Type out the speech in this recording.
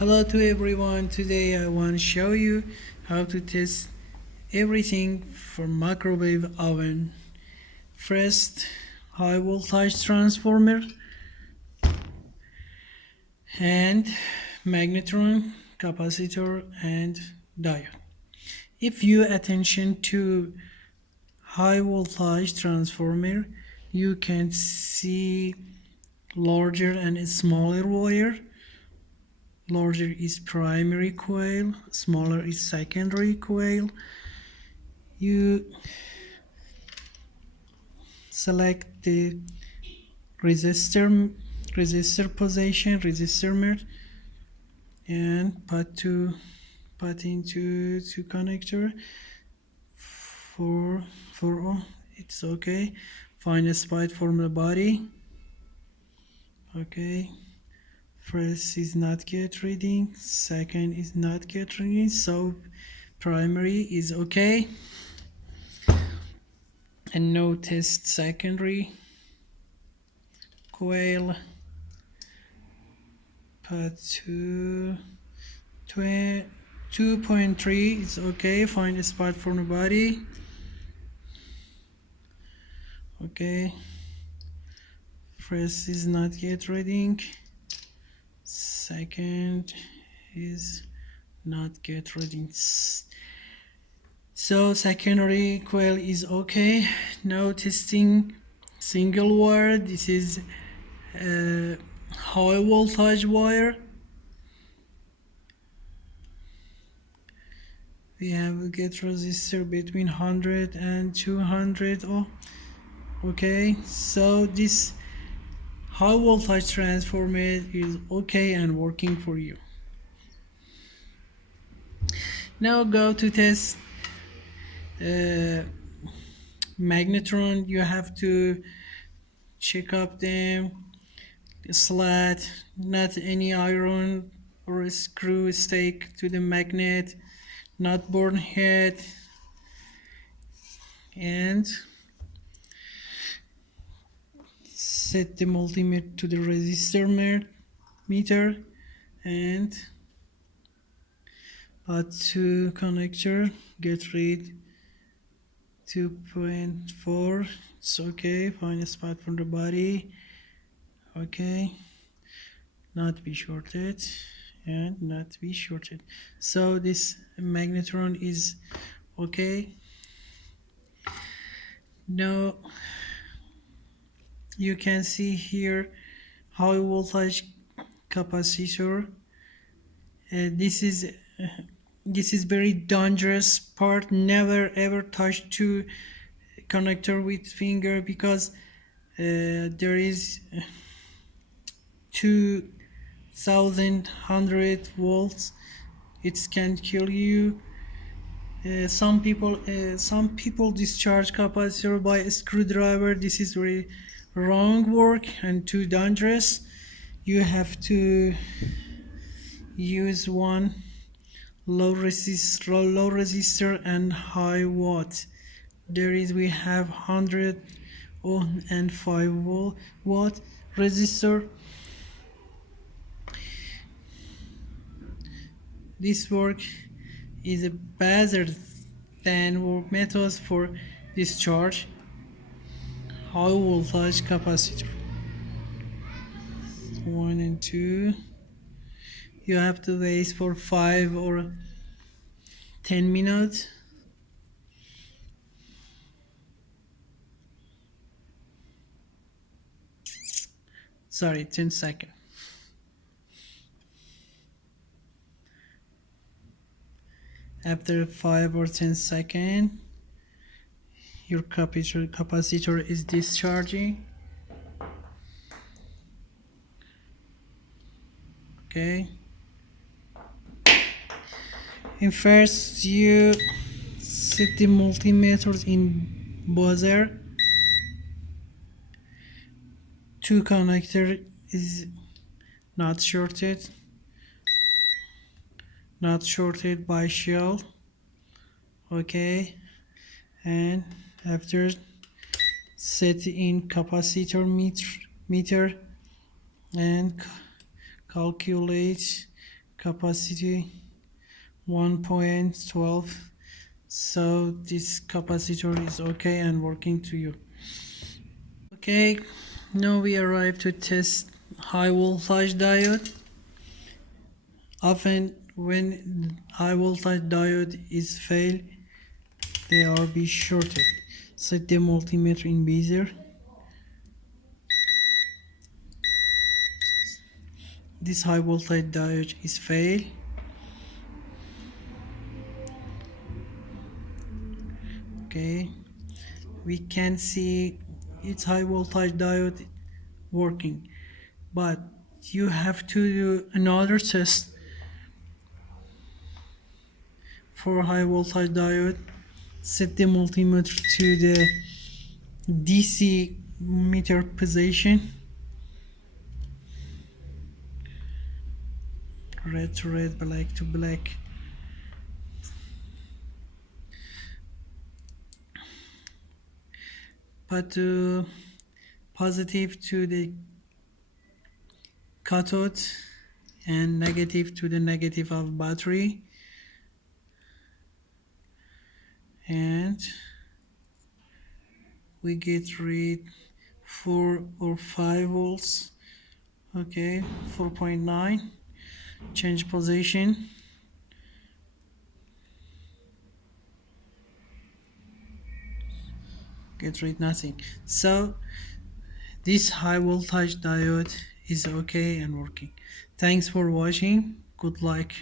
Hello to everyone. Today I want to show you how to test everything for microwave oven. First, high voltage transformer and magnetron, capacitor and diode. If you attention to high voltage transformer, you can see larger and smaller wire. Larger is primary coil, smaller is secondary coil. You select the resistor position, resistor mode, and put into connector for it's okay. Find a spot for the body. Okay. First is not get reading, second is not get reading, so primary is okay. And now test secondary coil. Put 2.3 is okay. Find a spot for the body. Okay. First is not yet reading. Second is not get reading. So secondary coil is okay. Now testing single wire. This is high voltage wire. We have a get resistor between 100 and 200 ohm. Okay, so this high voltage transformer is okay and working for you. Now go to test magnetron. You have to check up them slat, not any iron or a screw stake to the magnet, not born head, and set the multimeter to the resistor meter and put to connector, get read 2.4. It's okay. Find a spot for the body. Okay, not be shorted and not be shorted. So this magnetron is okay. Now you can see here high voltage capacitor. This is very dangerous part. Never ever touch to connector with finger, because there is 2100 volts. It can kill you. Some people discharge capacitor by a screwdriver. This is very wrong work and too dangerous. You have to use one low resistor and high watt. We have 100 ohm and 5 watt resistor. This work is better than work methods for discharge high voltage capacitor. 1 and 2. You have to wait for 5 or 10 minutes. Sorry, 10 seconds. After 5 or 10 seconds, your capacitor is discharging. Okay. In first, you set the multimeters in buzzer. 2 connector is not shorted by shell. Okay, and after set in capacitor meter and calculate capacity 1.12. So this capacitor is okay and working to you. Okay, now we arrive to test high voltage diode. Often when high voltage diode is fail, they are be shorted. Set the multimeter in bezier. This high voltage diode is fail. Okay, we can see its high voltage diode working, but you have to do another test for high voltage diode. Set the multimeter to the DC meter position, red to red, black to black. Put positive to the cathode and negative to the negative of battery, and we get read 4 or 5 volts. Okay, 4.9. Change position. Get read nothing. So this high voltage diode is okay and working. Thanks for watching. Good luck.